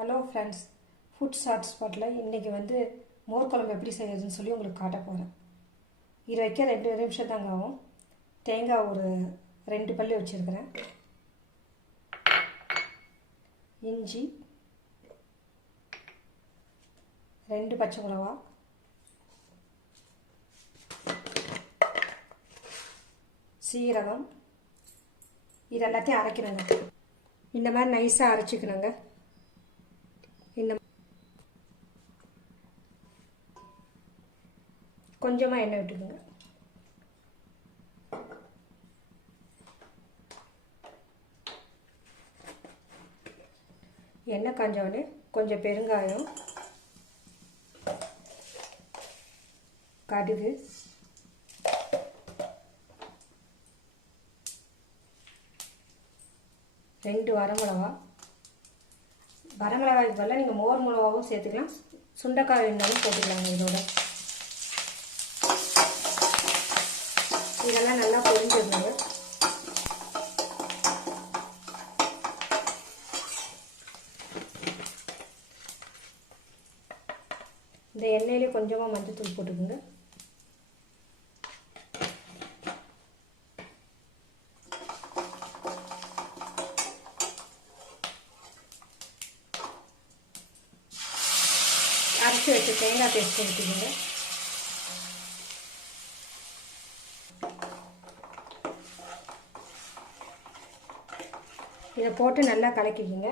Hello friends food short ஸ்பாட்டில் இன்றைக்கி வந்து மோர் குழம்பு எப்படி செய்யறதுன்னு சொல்லி உங்களுக்கு காட்ட போகிறேன் இது வைக்க ரெண்டு நிமிஷம் தாங்க ஆகும். தேங்காய் ஒரு ரெண்டு பல்லு வச்சுருக்கிறேன். இஞ்சி ரெண்டு பச்சை மிளகா. சீரகம். இது எல்லாத்தையும் அரைக்கணுங்க. இந்த மாதிரி நைஸாக அரைச்சிக்கணுங்க. இந்த கொஞ்சமாக எண்ணெய் விட்டுக்குங்க. எண்ணெய் காஞ்சவொடனே கொஞ்சம் பெருங்காயம் கடுகு ரெண்டு வரமிளகா வரமிளகாய்க்கு பதிலாக நீங்கள் மோர் மிளகாவும் சேர்த்துக்கலாம். சுண்டைக்காய் வேணாலும் போட்டுக்கலாங்க இதோட. இதெல்லாம் நல்லா பொரிஞ்சிருந்தது இந்த எண்ணெயிலே கொஞ்சமாக மஞ்சள் தூள் போட்டுக்கோங்க. அரைச்சி வச்ச தேங்காய் பேஸ்ட் எடுத்துக்கோங்க இதை போட்டு நல்லா கலக்கிக்கிங்க.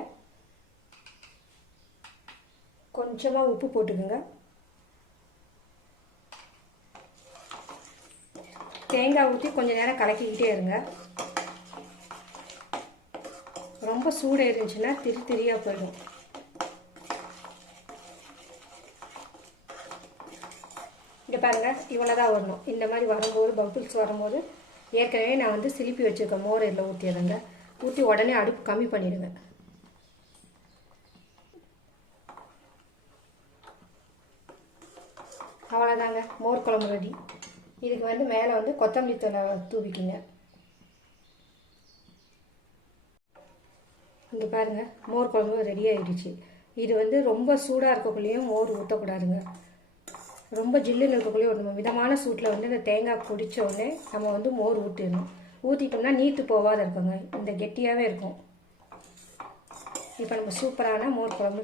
கொஞ்சமாக உப்பு போட்டுக்கோங்க. தேங்காய் ஊற்றி கொஞ்சம் நேரம் கலக்கிக்கிட்டே இருங்க. ரொம்ப சூடு இருந்துச்சுன்னா திரி திரியாக போயிடும். இங்கே பாருங்கள் இவ்வளோ தான் வரணும் இந்த மாதிரி வரும்போது பபுள்ஸ் வரும்போது ஏற்கனவே நான் வந்து சிலிப்பி வச்சுருக்கேன் மோர் இதில் ஊற்றிடுறேங்க ஊற்றி உடனே அடுப்பு கம்மி பண்ணிடுங்க. அவ்வளோதாங்க மோர் குழம்பு ரெடி இதுக்கு வந்து மேலே வந்து கொத்தமல்லி தலை தூவிக்குங்க. இங்கே பாருங்கள் மோர் குழம்பு ரெடி ஆகிடுச்சு இது வந்து ரொம்ப சூடாக இருக்கக்குள்ளேயும் மோர் ஊற்றக்கூடாதுங்க ரொம்ப ஜில்லுன்னு இருக்கக்குள்ளேயே ஒரு விதமான சூட்டில் வந்து இந்த தேங்காய் குடித்த உடனே நம்ம வந்து மோர் ஊற்றிடணும் ஊற்றிட்டோம்னா நீத்து போகாத இருக்குங்க. இந்த கெட்டியாகவே இருக்கும். இப்போ நம்ம சூப்பரான மோர் குழம்பு